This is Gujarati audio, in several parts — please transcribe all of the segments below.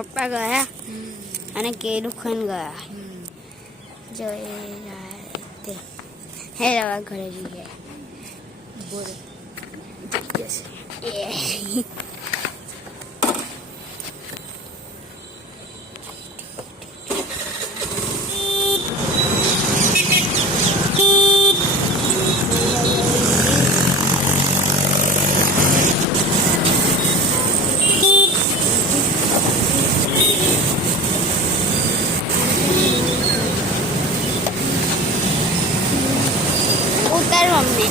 પપ્પા ગયા અને કેળું ખાઈને ગયા. જો તે હે રવા ઘરે જઈએ બોલ જશે. ઉતાર મમ્મી.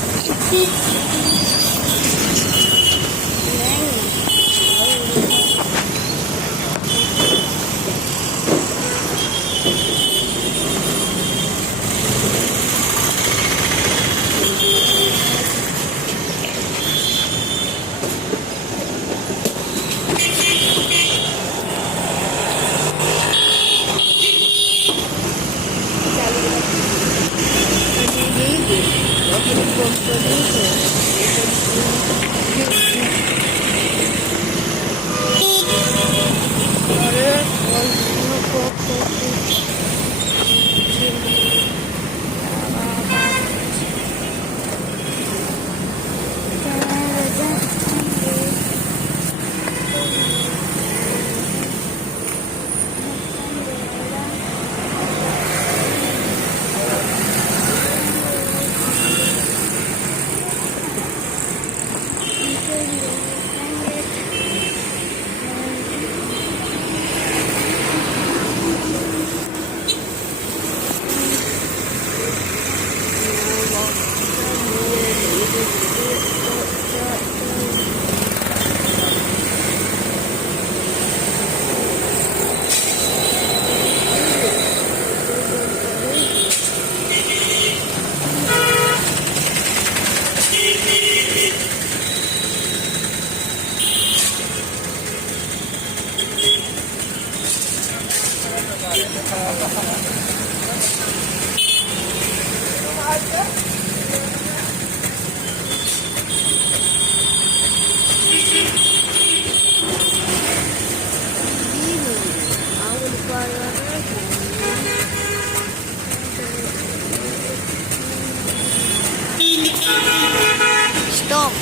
Stop.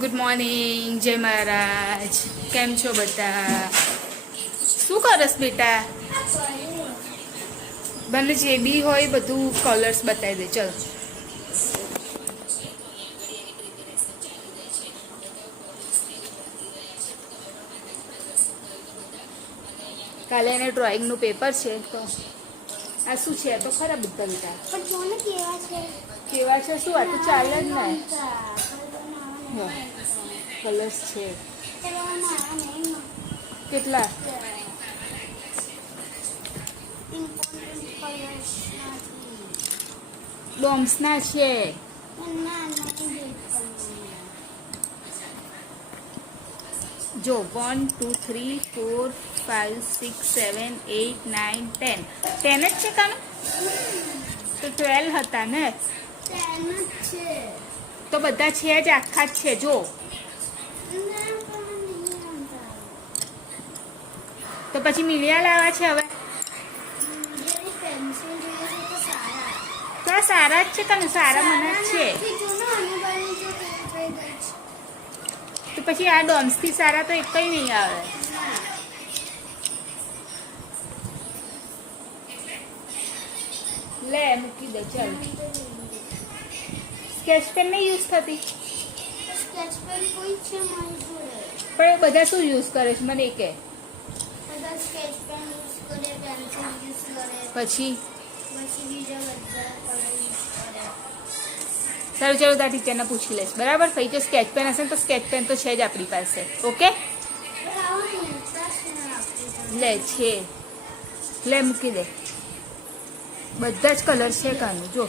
ગુડ મોર્નિંગ, જય મહારાજ. કેમ છો બધા? શું કરસ બેટા? બને જે બી હોય બધું કલર્સ બતાવી દે. ચલો કાલે એને ડ્રોઈંગનું પેપર છે તો આ શું છે? તો ખરા બધા બેટા કેવા છે શું? આ તો ચાલે જ ને. કલર્સ છે કેટલા? ડોમ્સના છે. જો 1 2 3 4 5 6 7 8 9 10 10 જ છે કામ તો 12 હતા ને? તો બધા છે જ, આખા જ છે. જો તો પછી મીલિયા લાવવા છે હવે. તો આ સારા જ છે કામ, સારા મને જ છે. તો પછી આ ડોમ્સ થી સારા તો એક કઈ નહીં આવે. લે મૂકી દે. ચાલ સ્કેચ પેન નહીં યુઝ થતી પણ બધા શું યુઝ કરે છે મને કે? પછી સારું ચાલો તાર ટીચરને પૂછી લઈશ બરાબર. પછી જો સ્કેચ પેન હશે ને તો સ્કેચ પેન તો છે જ આપણી પાસે. ઓકે લે છે, લે મૂકી દે. બધા જ કલર છે કાનું. જો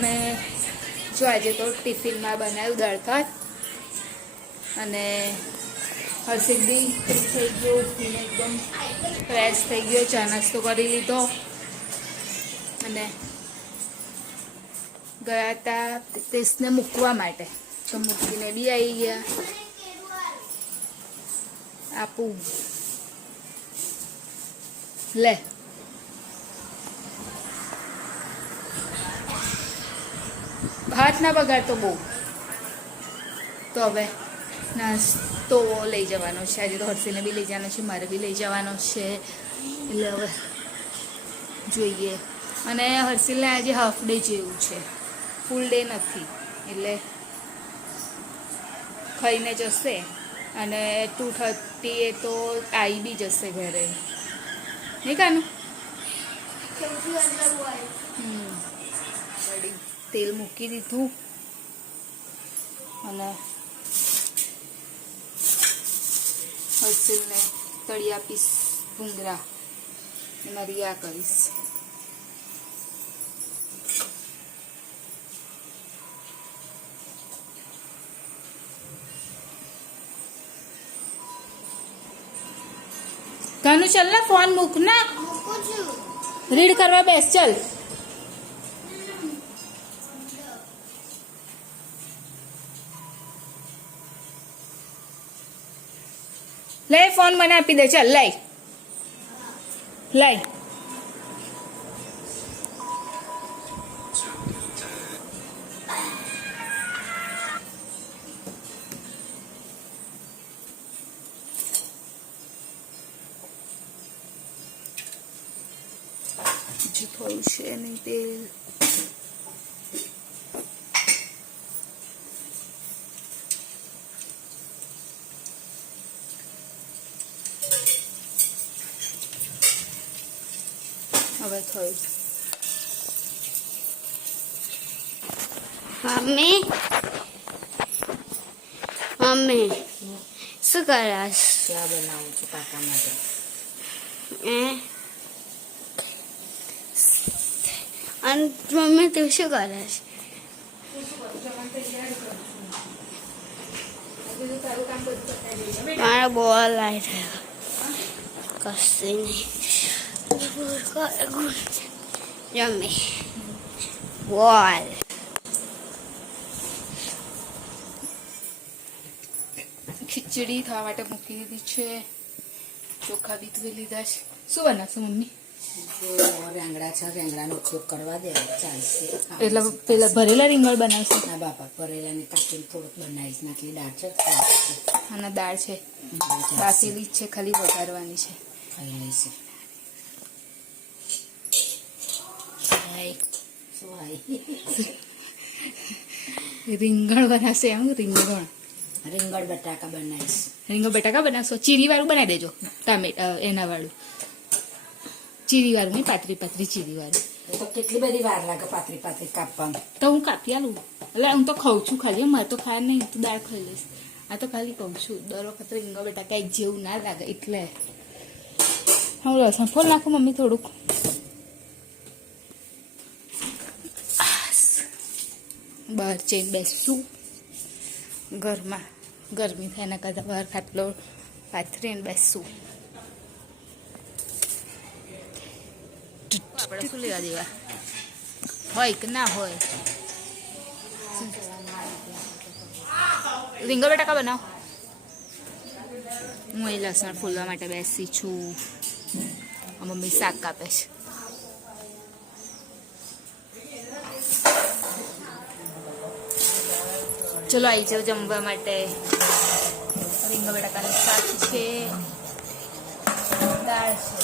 મેં જો આજે તો ટિફિનમાં બનાવ્યું દાળ ભાત અને હર્ષિત બી થઈ ગયો, ઉઠીને એકદમ ફ્રેશ થઈ ગયો, ચા નાસ્તો કરી લીધો અને ગયા હતા ટેસ્ટને મૂકવા માટે, તો મૂકીને બી આવી ગયા. આપું લે. હાથ ના બગાડતો બહુ. તો હવે નાસ્તો લઈ જવાનો છે. આજે તો હર્ષિલને બી લઈ જવાનો છે, મારે બી લઈ જવાનો છે. એટલે હવે જોઈએ. અને હર્ષિલને આજે હાફ ડે જેવું છે, ફૂલ ડે નથી. એટલે ખાઈને જશે અને 2:30 એ તો આવી બી જશે ઘરે. નહીં કાનું? તેલ મૂકી દીધું અને હર્ષિલને તળી આપીશ ભૂંગળા. એમાં રિયા કરીશ. કાનુ ચલ ના, ફોન મૂક ના, રીડ કરવા બેસ. ચલ લે, ફોન મને આપી દે. ચાલ લઈ લઈ. થોડું છે નહીં તેલ. હવે થયું. મમ્મી મમ્મી શું કરસ? ચા બનાવું છું કાકા માટે. અને મમ્મી તું શું કરસ? મારો બોલ આવી રહ્યો, કશું નહીં. જમી બોલ. ખીચડી થવા માટે મૂકી દીધી છે. ચોખા બી ધોઈ લીધા છે. શું બનાવશો મમ્મી? રેંગડા છે, રેંગડાનો ઉપયોગ કરવા દે, ચાલશે. એટલે પેલા ભરેલા રીંગણ બનાવશે? ના બાપા, ભરેલાને કાપીને થોડુંક બનાવીશ. નાખલી દાળ છે અને દાળ છે બાફેલી જ છે, ખાલી વઘારવાની છે. ખાઈ લઈશ. રીંગણ બનાવશે એમ? રીંગણ બટાકા બનાવીશ. રીંગણ બટાકા બનાવશો? ચીરી વાળું બનાવી દેજો. ટામેટા એના વાળું ચીરી વાળું નહીં, પાતળી પાતળી ચીરી વાળું. તો કેટલી બધી વાર લાગે પાતળી પાતળી કાપવામાં? તો હું કાપી આલું. એટલે હું તો ખાઉં છું ખાલી, મારે તો ખાય નહીં, તો દાળ ખાઈ લઈશ. આ તો ખાલી કહું છું, દર વખત રીંગણ બટાકા એક જેવું ના લાગે એટલે. હું લસણ ફોલ નાખું મમ્મી થોડુંક. બહાર જઈને બેસું. ઘરમાં ગરમી થાય એના કરતાં બહાર ખાટલો પાથરીને બેસું. આપણે શું લેવા દેવા હોય કે ના હોય? રીંગણ બટાકા બનાવો. હું અહીં લસણ ફોલવા માટે બેસી છું. મમ્મી શાક કાપે છે. ચલો આવી જાઓ જમવા માટે. રીંગણ બટાકાનું શાક છે, દાળ છે,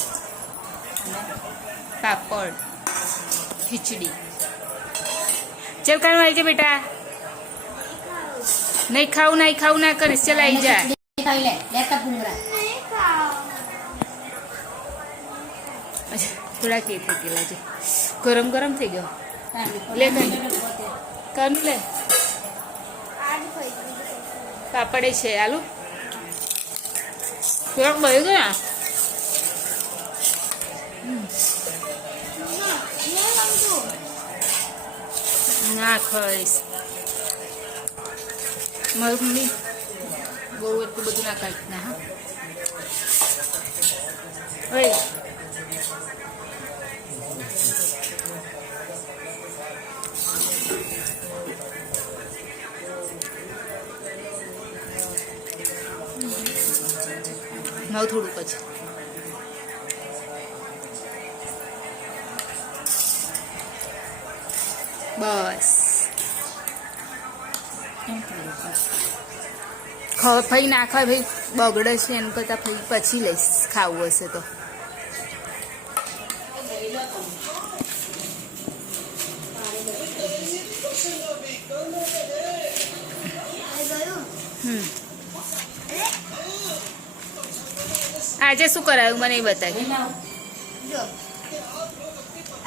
પાપડ, ખીચડી. ચલ કાન આવી જા બેટા. નહીં ખાવું ના કરીશ. ચલ આવી જા. થોડા કે થઈ ગયેલા છે, ગરમ ગરમ થઈ ગયો. લે કાન લે. પાપડે છે આલુ થોડાક બળી ગયા. ના ખાઈશ. મારું મમ્મી બહુ એટલું બધું ના કાઢી ના. હા ઓય હવે થોડુંક જ. બસ ફઈ નાખવા ભાઈ બગડે છે એનું કરતાં ફઈ પછી લઈશ ખાવું હશે તો. આજે શું કરાયું મને એ બતાવી. જો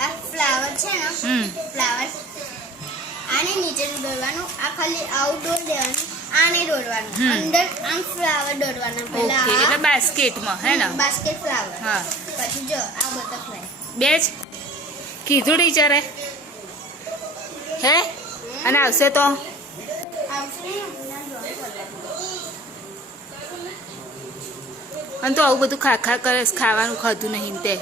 આ ફ્લાવર છે ને ફ્લાવર આને નીચે દોરવાનું આ ખાલી આઉટ દોર દેવાનું આને દોરવાનું અંદર આમ ફ્લાવર દોરવાના ઓકે પહેલા એટલે બાસ્કેટમાં હે ને. બાસ્કેટ ફ્લાવર હા પછી જો આ બટરફ્લાય બે જ કીધું ટીચરે હે અને આવશે તો આવશે ને ના drawing કરવાનું. અને તો આવું બધું ખા કરે છે, ખાવાનું ખાધું નહીં તે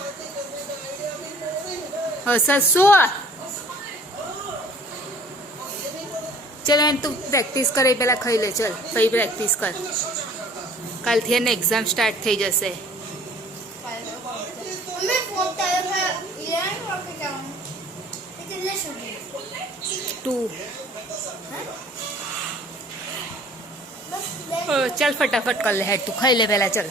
હશે શું. ચલ તું પ્રેક્ટિસ કરે પહેલાં ખાઈ લે. ચલ પછી પ્રેક્ટિસ કર. કાલથી એને એક્ઝામ સ્ટાર્ટ થઈ જશે. અમે પોતે 11 વાગે જવાનું એટલે સુધી 2 બસ ચાલ ફટાફટ કર લે હેડ તું ખાઈ લે પહેલાં. ચલ